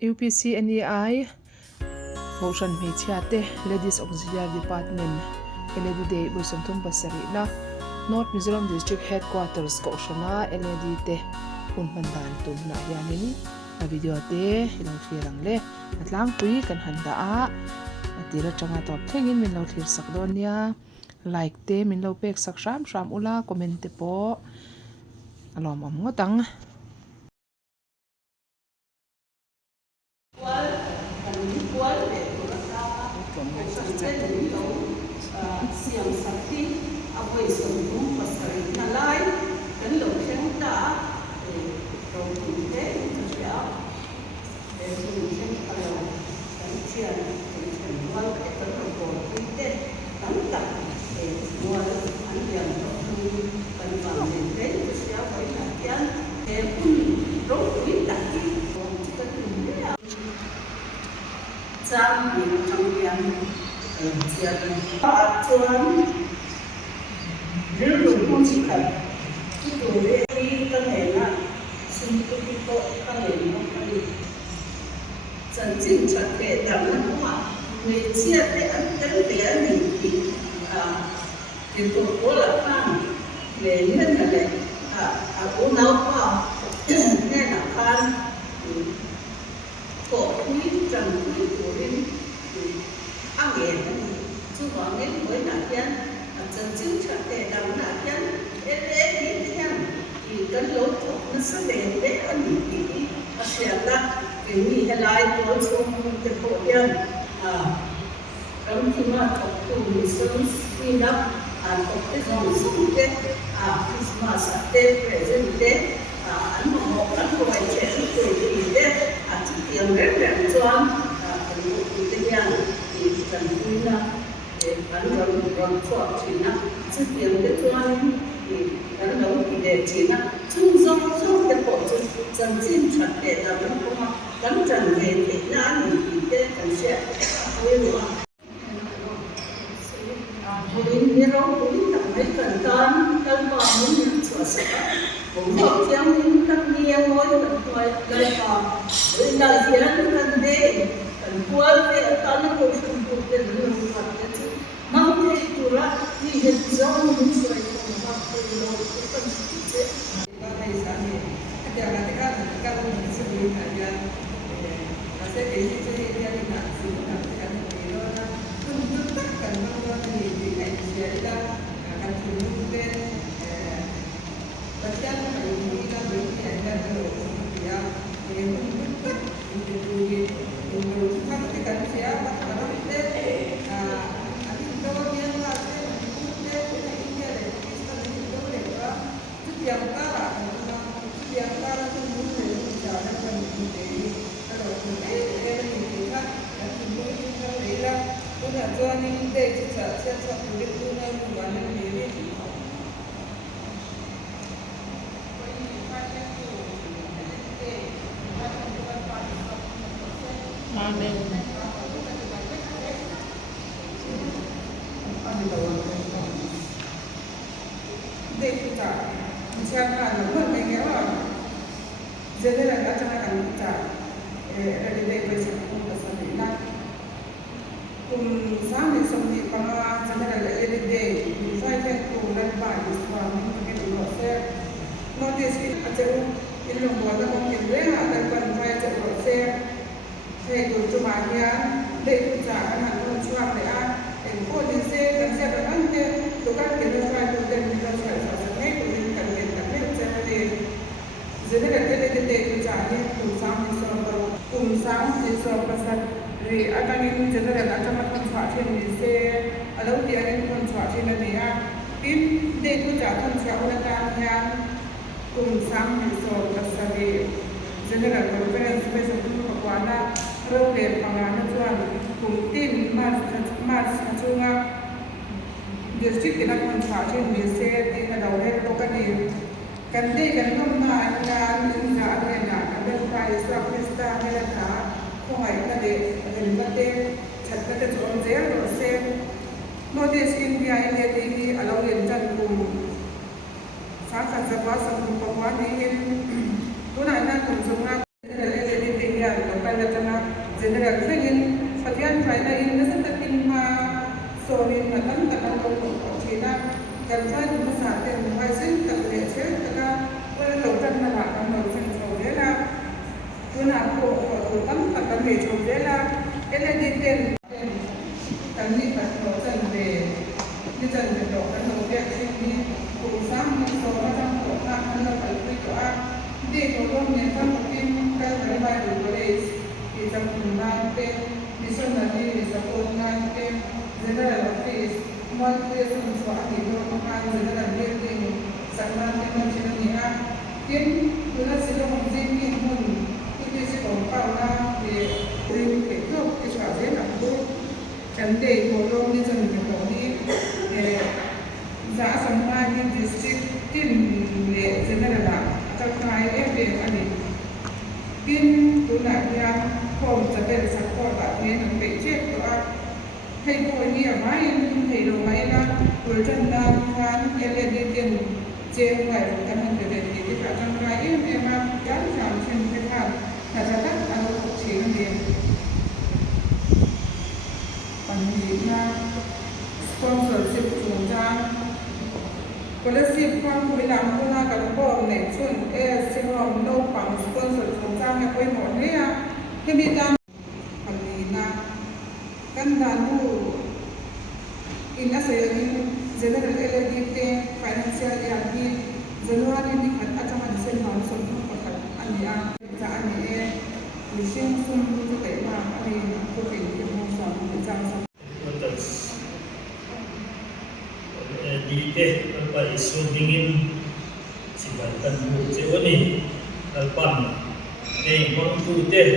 UPC NEI motion mechiate Ladies Auxiliary Department LED Day Buisamthum Basari na North Mizoram District Headquarters Koshana LED te Punmandan tumna yanin na video te ilang firang le atlang pui kan handa a atira changa top thengin min lo thir sakdon ya like te min lo pek sak sham ula comment te po alom am ngotang siang sakti avoi somum pasari nalai kan lo khen ta ro ku te cha so khen alo kan chian kan wal ke ta ko te tan ta wal an yan ro kan ba ne te cha vai na yan ro ku ta ki ta tu cham ni trong yan chia ba chuan nếu đủ không chỉ cần cái đủ để đi cơ thể là sinh cái bộ cơ thể nó phải chân chính thật thể đảm nó mà người chia để ăn cái để mình thì tổ cố là phan để nên là để cố nấu qua nên là phan cổ quý trần quý của đến ăn nghề chú bảo nên với nạn nhân chân chính thật thể đảm nạn nhân để thì thì cái lỗ nó sẽ để ăn nghỉ sẽ là cái gì hay lại có trong cái hội nhân khi mà học tù sống suy đắp học cái dòng sống thế Christmas Tết present Tết anh mà học anh gọi trẻ tuổi thì Tết chỉ tiền rất là cho cái bộ cái nhà thì cần quy là để anh còn cho chỉ là chỉ tiền để cho anh thì anh đâu thì để chỉ là chung trong cái bộ chân chính thật để làm nó cũng gắn trần về thì là mình thì cần sẽ quên nữa rồi như nó cũng tập mấy phần con vào những sửa sửa cũng học tiếng những các nghe mỗi phần thôi lời còn với lời thì nó cần để cần qua cái con nó cũng không được cái đường hoạt cái chứ mong thấy tụi nó đi hiện rõ những sự không học từ lâu cái phần gì cái này sao nhỉ cái là cái mình sẽ bị cái là sẽ để cho cái gia đình sử dụng cái này nó không được tất cả nó thì cái sẽ là cái chủ nhân bên bacaan phải nghĩ ra đến cái này là đồ thì không được tất thì chúng ta có thể cần sẽ bắt đầu đến anh đâu nhiên là cái cái này để cái đâu để có chút tiền ta là không muốn để trả lại phần để rồi cái thì khác là chúng tôi thấy là tôi là cho anh để cho sẽ cho cái tôi là một vấn đề gì Amen. Đâyคือจากเชื่อการเหมือนในแง่ว่าเจอได้แล้วจะมากันจากได้ไปสังคมกับสมัยนั้นคุณสร้างในสมัยปังอาจะได้แล้วได้ใช้แค่ตัวรัฐบาลอิสลามมันเป็นตัวเสียนอกจากนี้อาจจะอินลงบัวแล้วก็อินเรื่องอะไรกันไปจะตัวเสียให้ดูจุดหมายนี้ได้จากอาหารคนช่วยเลยเห็นคนที่เสียกันเสียแบบนั้นเนี่ยตัวการเป็นตัวช่วยตัวเด่นตัวช่วยสอนให้ตัวเด่นกันเป็นกันไม่จะได้จะได้ได้จากนี้กลุ่มสามที่สองกลุ่มสามที่สองภาษาหรืออาจารย์จะได้อาจจะมาคนช่วยที่นี่เสียแล้วเดี๋ยวคนช่วยที่นั่นเนี่ยปิ๊บได้จากคนช่วยอุตการงานกลุ่มสามที่สองภาษาGeneral Conference President Tuikhuahtlang Program Pangalan Tuan Kumtin Mas Chunga District Kena Kontrasi Malaysia di Kadaulah Lokani Kandi kan nama kan inna adena ada price Krista Melaka Kongai kade Rimate Chatkate Chonzel Rose Notice India ini di Alauin Jankum Sakan Sabah Sangkum Pakwani Kuna na kung sunga, là cho nó general phêin phát hiện phải là in nó rất là kinh mà số in mà tất cả các công cụ chỉ là cần phải một sản tiền phải xin tập luyện chứ các cái đầu chân là bạn đang đầu chân sầu thế là cứ nào của tất cả các nghề sầu thế là cái này đi tiền cái gì phải đầu chân về đi dần về độ cái đầu việc thì đi cùng sáng số nó trong của ta nó phải quy của a đi của luôn những con một kim cái phải bài được cái đấy thì trong cùng ban tên đi xuân là đi thì trong cùng ban tên dưới đây là thì mọi người dùng số anh thì luôn ban dưới đây là liên thì sáng ban tên nó chỉ là gì a kiếm cứ là sẽ dùng riêng cái nguồn cái sẽ có bao la để riêng cái thuốc cái trả dễ là tốt vấn đề của luôn đi dần về độ đi giá sống mai như district tin để dưới đây là trong cái em về anh ấy tin tôi lại ra khôngจะเป็นสักคนแบบนี้หนึ่งไปเช็คว่าให้คนนี้ไม่ให้ดูไม่นะตัวฉันนั้นการเอเลนเดนเจงไว้แต่มันจะเป็นที่จะทำไรเอ็มมาย้อนถามเช่นที่ว่าแต่จะตั้งเอาเชียงเดียนปัญหาเนี่ยสปอนเซอร์ชิพสูงจังคนละสิบความเวลาคนละกับพ่อในช่วงสิ่งเราโน้ปังสปอนเซอร์สูงจังไปหมดเนี่ยที่มีการทำดีนะกันดานูอินอาศัยนี้ general eligibility financial eligibility general ini kan aja masih harus semua pakai ania kerjaan ini mungkin semua itu tema ini aku pilih mau sama macam di teh apa isu dingin sifatkan buku ni alpan waktu teh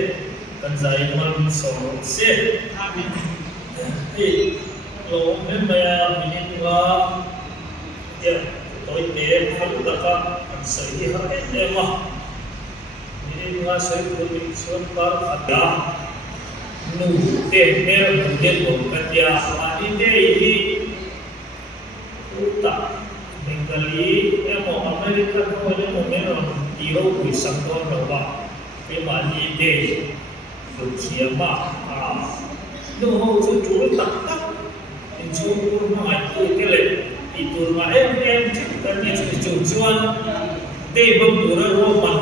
kan saya malam sore se lo memang ini ya tôi teh kalau tak saya hari mah ini saya boleh surat ada nu teh mer mungkin bukan ya hari ini tak Bengali mau Amerika ko mo meron tiro ko isang doon ba mali de Rusia ma no ho chu tak chu ma tu kele itu ma em kan ni chu chuan de bang pura ro man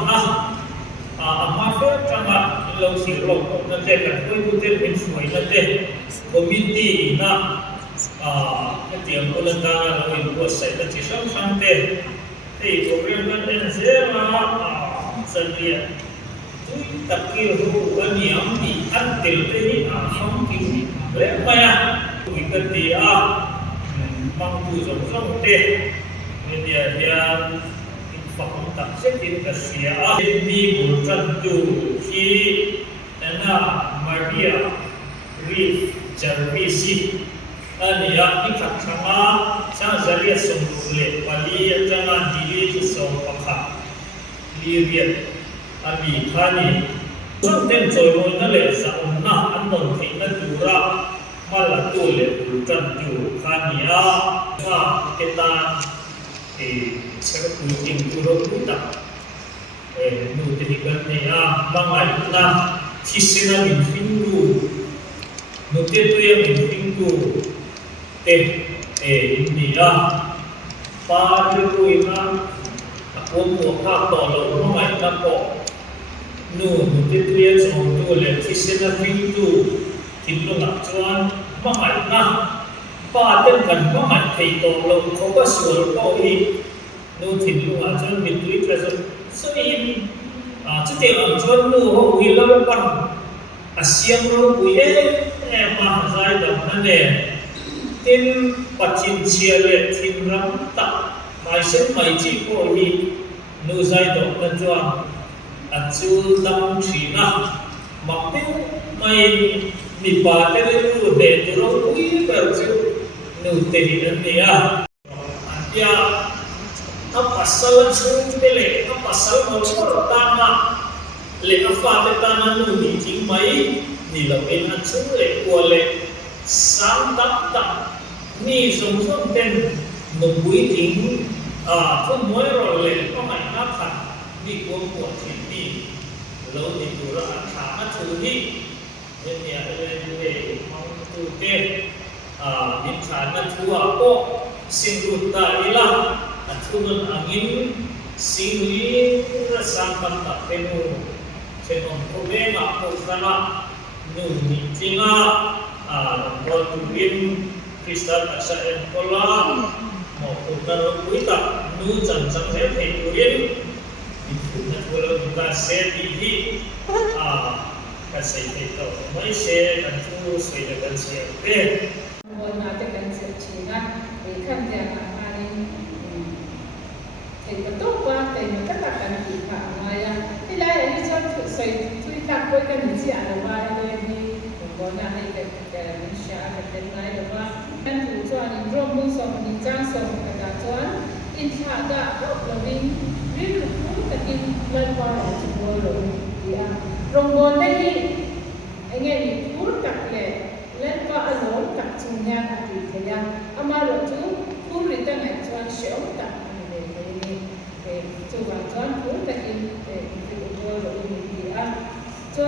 ama fe tama lo si ro na te ka ko te min suai na te committee na tiang bulan tangan lalu buat saya kecil sampai program kan zera sedia tak kira bukan yang diantil ini something berapa ya kita dia mampu sosok deh dia fakta tak sedih kesia ini bukan tu si Anna Maria Reef Jarvisi ania ikat sama sang zalia sumule pali jangan diri so pakha lihat abi khani somten joyo na le sa unna anon thina dura malatu le ulkan ju khania ma kita seru ting turo kita nu dikan ya mangai na thisina min fingu nu te tu ya min fingu ini ya pada tu ina aku mau apa lo mai apa nu itu ya contoh le kisah itu kita nak cuan mahal na pada kan mahal itu lo kau suruh kau ini nu itu aja itu terus sering jadi orang cuan nu ho hilang pan asyam lo puye mah saya dah mana tin patin chia le tin ram ta mai sen mai chi ko hi nu zai do na chuan a chu dam thina ma pe mai mi pa te le lu de tu ro pui per chu nu te hi na ne ya ya a pasal chu te le a pasal mo chu ta ma le a fa te ta na nu ni chi mai ni la pe na chu le ko le sáng tác ni sống sống tên một buổi tiếng không mới rồi lên có mày nát thật đi cuốn của thiên đi lâu thì chủ là thả mất thứ đi nên nhà lên về mong tu tê những thả mất thứ à cô sinh rụt ta đi là thu ngân angin sinh lý ra sang mặt tập bên hồ trên ông cô bé mà cô ra là nụ nhị chính con tu viên Kristal asa em kola mau kita kita nu jangan saya teruin itu nak kalau kita sedih kasih itu mai saya dan tu saya dan saya Ngồi mà cái cảnh sự chỉ ngăn để khăn rèn anh thì có tốt quá thì nó rất là cần kỹ phạm ngoài cái này là đi cho thử xây thui thắt với cái những gì là ngoài đây đi có nhà này cái mình sẽ cái này là qua anh chủ cho những rong bông sòng những trang sòng cái đã cho in thả đã tốt là mình biết được cũng cái in lên qua là chỉ mua rồi thì rong bồn đây anh nghe thì phút cặp lệ lên qua ở lối cặp chung nhà thì thế nha mà rồi chú phút thì ta này cho xéo cặp để cho vào cho phút cái in để mua rồi thì cho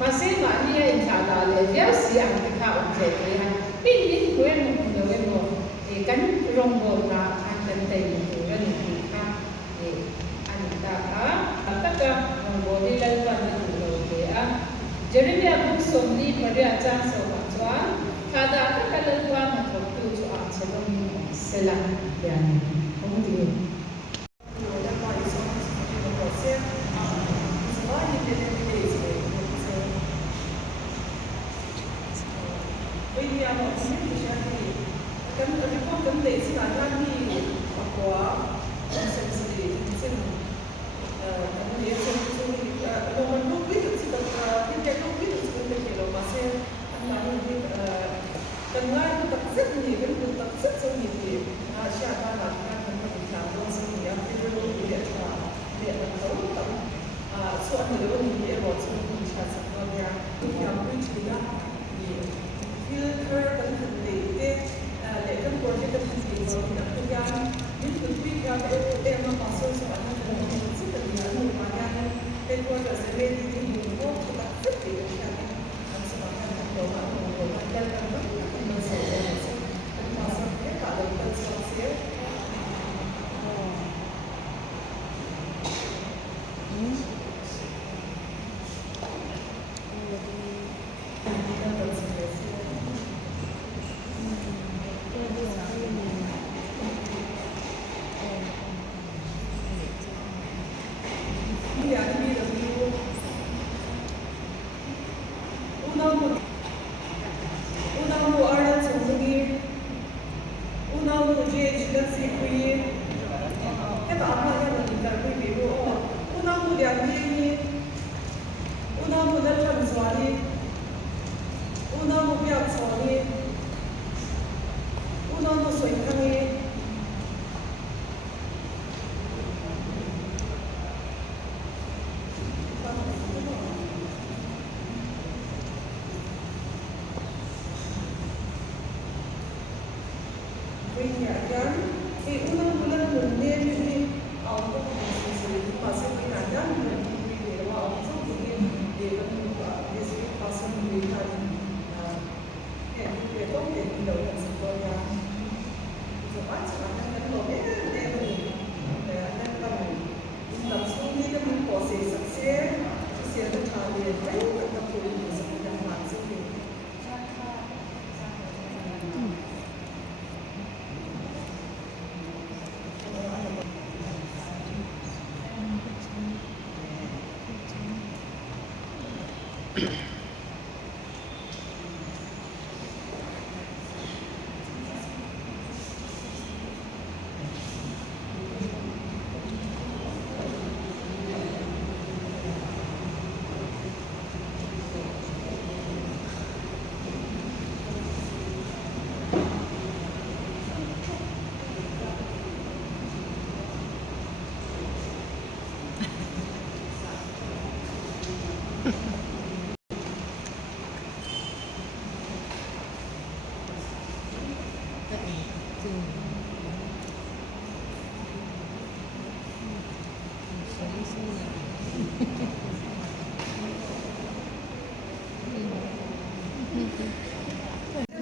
mà xem mà đi in thả đã lệ giáo sĩ ăn cái khảo chế thì mình quên một người một thì cánh rong bồn là ăn chân tiền một người là những người khác thì ăn ta tất cả rong bồn đi lên qua những người thì jadi dia busum di pada acara sobat tuan, kada kalau tuan nak waktu tuan sebelum selang dan kemudian.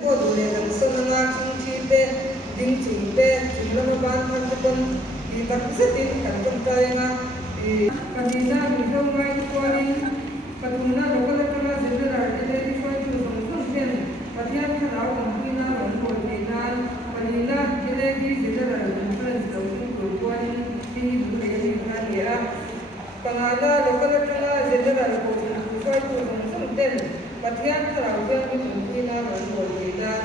Bodu le dan sonanga chingchi be ding ching be chingla ban kan kon di baksatin kan kon kainga kadina mi dong mai korin kaduna lokal kala zebra identify to some pen patian kharau kampina ron ko dinan kadina kelegi zebra conference dawin ko korin ti bule ni khalia pangala lokal kala zebra ko identify to some pen patian kharau kampina ron ko dinan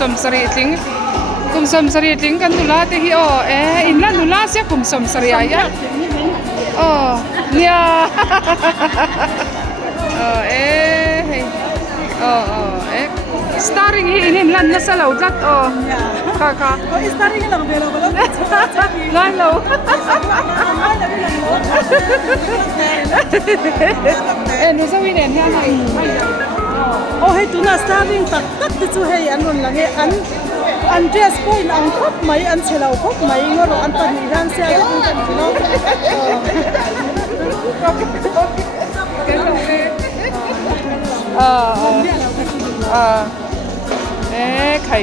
สมสรีทิ้งคุมสมสรีทิ้งกันนุลาเตฮิโออินลันนุลาเสียคุมสมสรีอะเนี่ยstarring in lan na sa laudat kaka starring lang belo belo lan lo no sa winen ha hai hey tu na starring tak tak tu hey anon lang an dress point ang khop mai an chelau khop mai ngoro an pan ni ran sia kan noไข่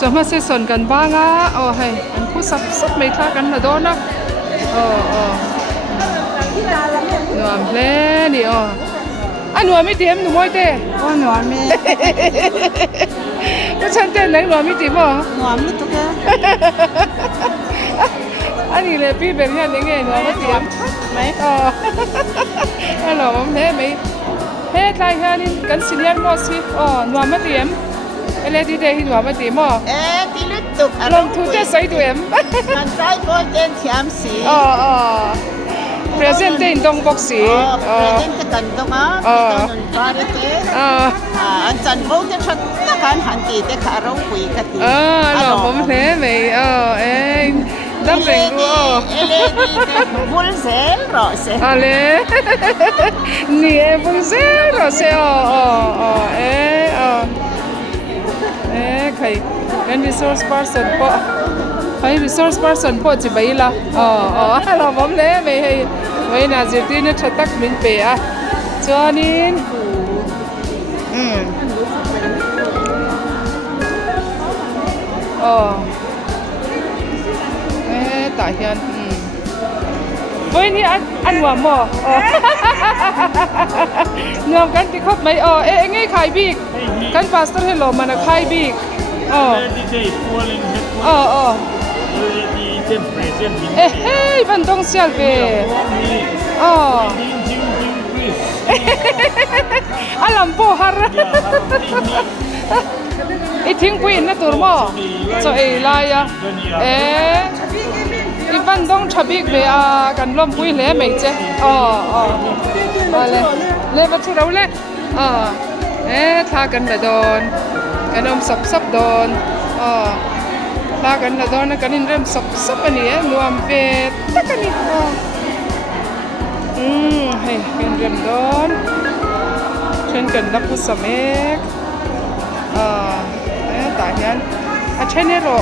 จะมาเสสนกันบ้างอ่ะให้อันผู้สับไม่ท่ากันนะโดนนะหนวมเล่นี่อันหนวมไม่เตรียมหนูไม่เตะหนวมไม่ก็ฉันเต้นไหนหนวมไม่เตรียมหนวมไม่ตุ๊กอันนี้เลยพี่เป็นยังไงหนวมไม่เตรียมไหมอันหนวมเล่ไหมเฮ้ยใครฮะนี่กันสิเนียนมอสิหนวมไม่เตรียมอะไรที่เด็กหนวมไม่เตรียมที่ลึกตุกลงทุนจะใส่ตัวเอ็มมันใส่โปรเจนเทียมสีpresent in dong box si present kan dong don pare te an chan bo te chat ta kan han ti te kha ro pui ka ti lo mom the mei dam reng ru ele ni bul zel ro se ale ni bul zel ro se khai kan resource person po hay resource person po chi bai la lo mom le mei hay vậy là dự tin nó thật tắc mình bể cho nên tại hiện với ní ăn hòa mò nhom cái tí khóc mấy ngay khai big cái pastor hello mà nó khai big hey vẫn đông xel về alam po har iting queen na turmo so lai i vẫn đông chabik về kan lom pui le mai che le va chu rau le tha kan la don kan om sap don taกันละดอนกันนี่เริ่มสับอันนี้รวมเป็นตักกันนี่ให้กันเริ่มดอนเช่นกันดับผู้สมัครแต่ยันเช่นนี้รอ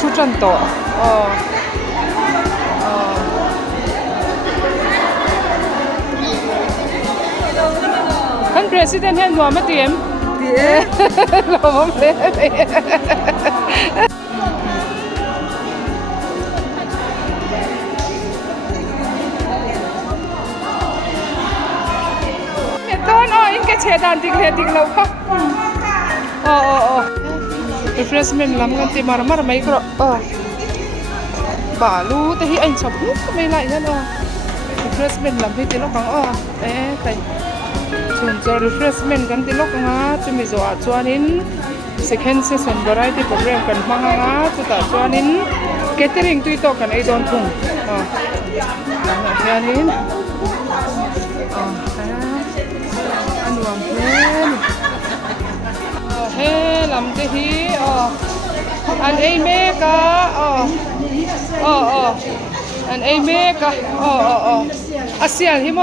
ชุดจันโตท่านประธานเห็นหัวมาเตรียมเราไม่ได้ต้นอินแกเชดันติกเลยติกเราค่ะrefreshment ล้ำกันตีมารไม่กระบ่าลูแต่ที่ไอ้ชอบก็ไม่ไล่นั่นrefreshment ล้ำที่ตีเราของแต่ส่วนจะ refreshment กันที่โลกงาจะมีจวนนิน second session variety program กันมังงาจะตัดจวนนิน catering ตุยโตกันไอ้โดนทุ่งอย่างนี้อันรวมเฮ้ลำที่ฮีอันไอเมกะอันไอเมกะอาเซียนฮิโม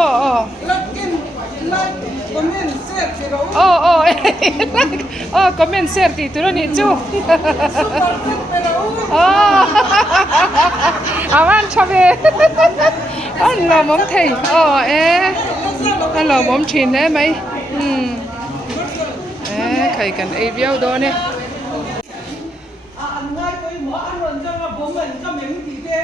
comment share ti tu ni chu awan chabe an lo mom thei an lo mom chin le mai khai kan ai viau do ne an ngai koi mo an ron jang a bom an ka mem ti te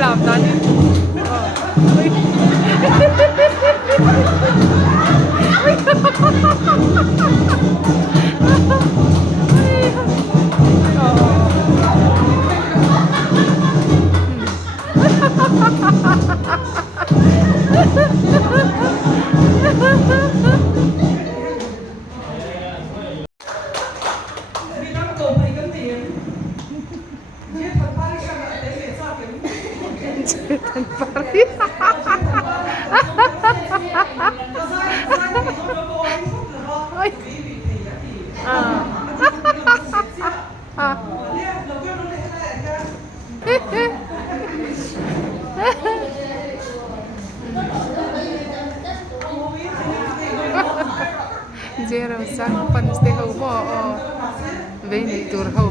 làm ta đi. Zero sang panste ho mo ve ni tur ho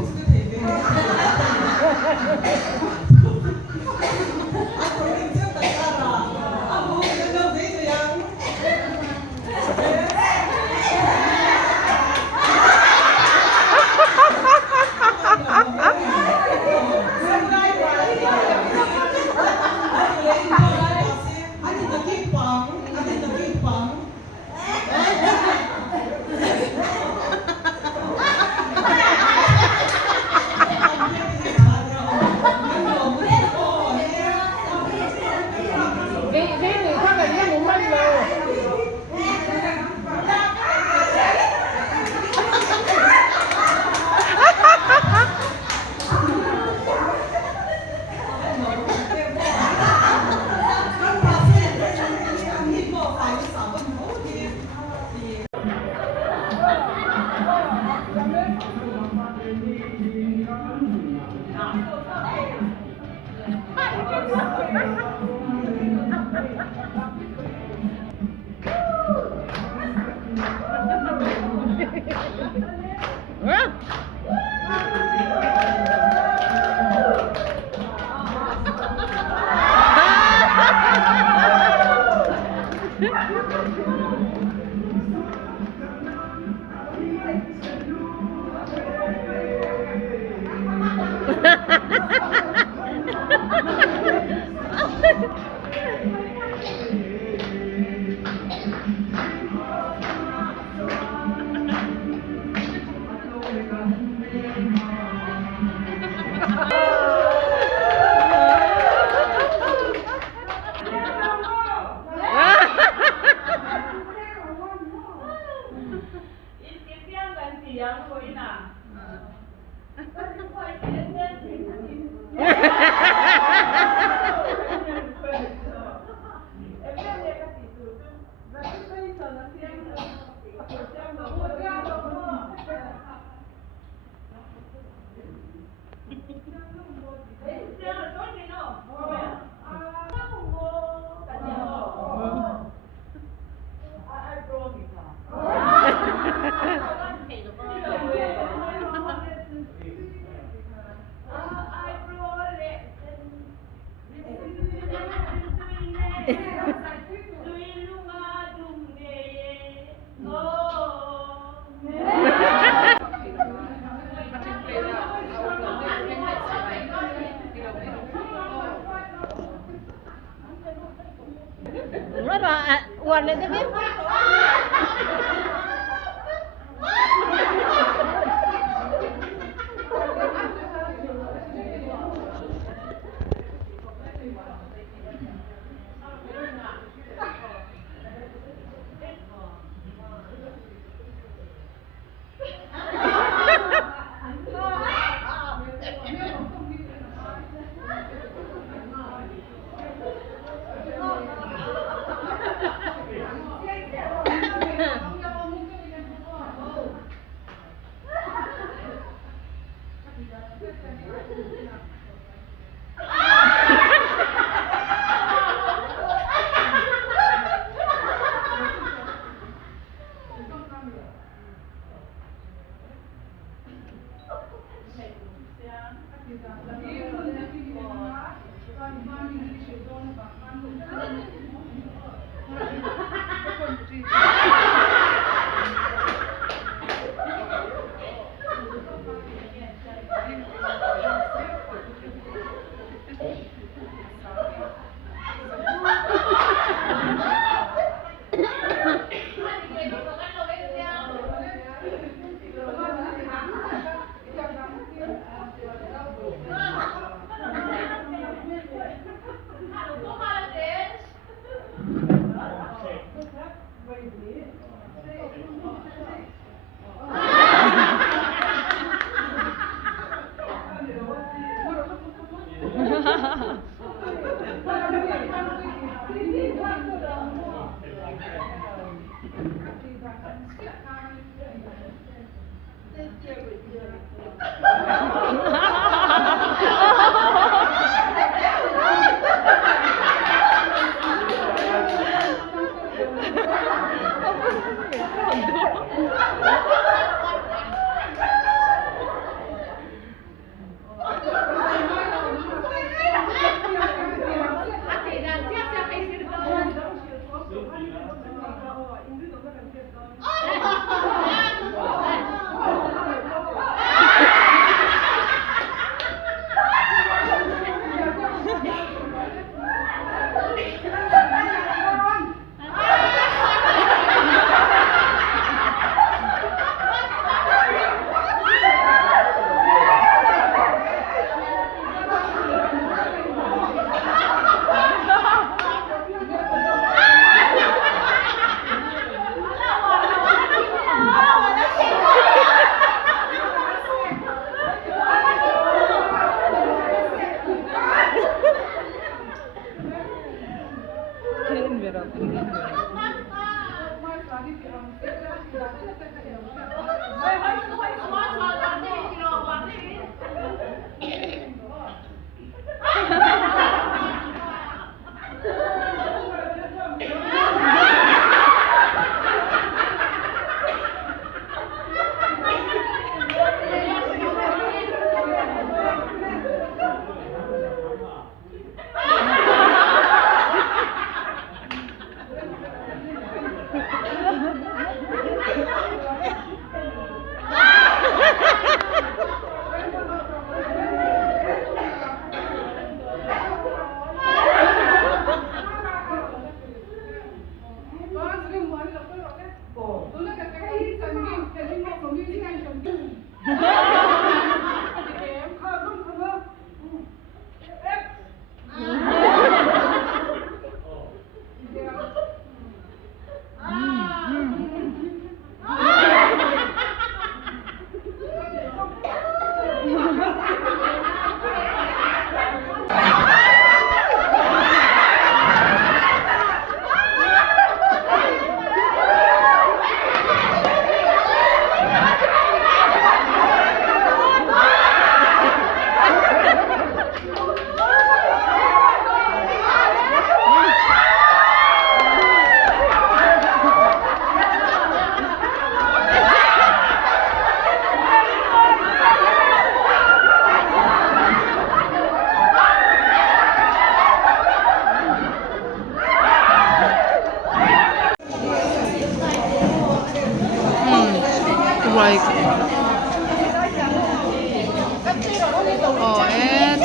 One little bit.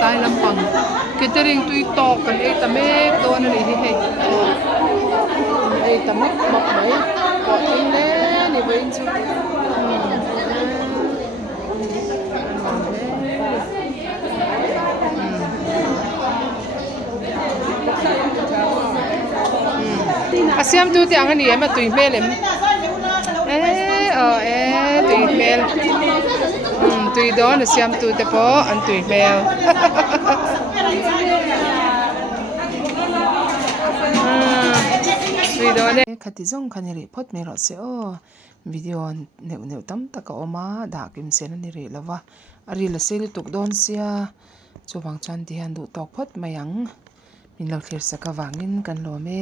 tai lampang catering tui tok kan ei tamek don ni he ei tamek mak mai ko tin le ni vein chu asiam tu ti angani ema tui melem tui mel tui don asiam tu te po an tui mel tui don khati zong khani ri phot me ro se o video neu tam taka oma da kim sen ni ri lawa ari la sel tuk don sia chu wang chan ti han du tok phot mayang min lo thlir saka wangin kan lo me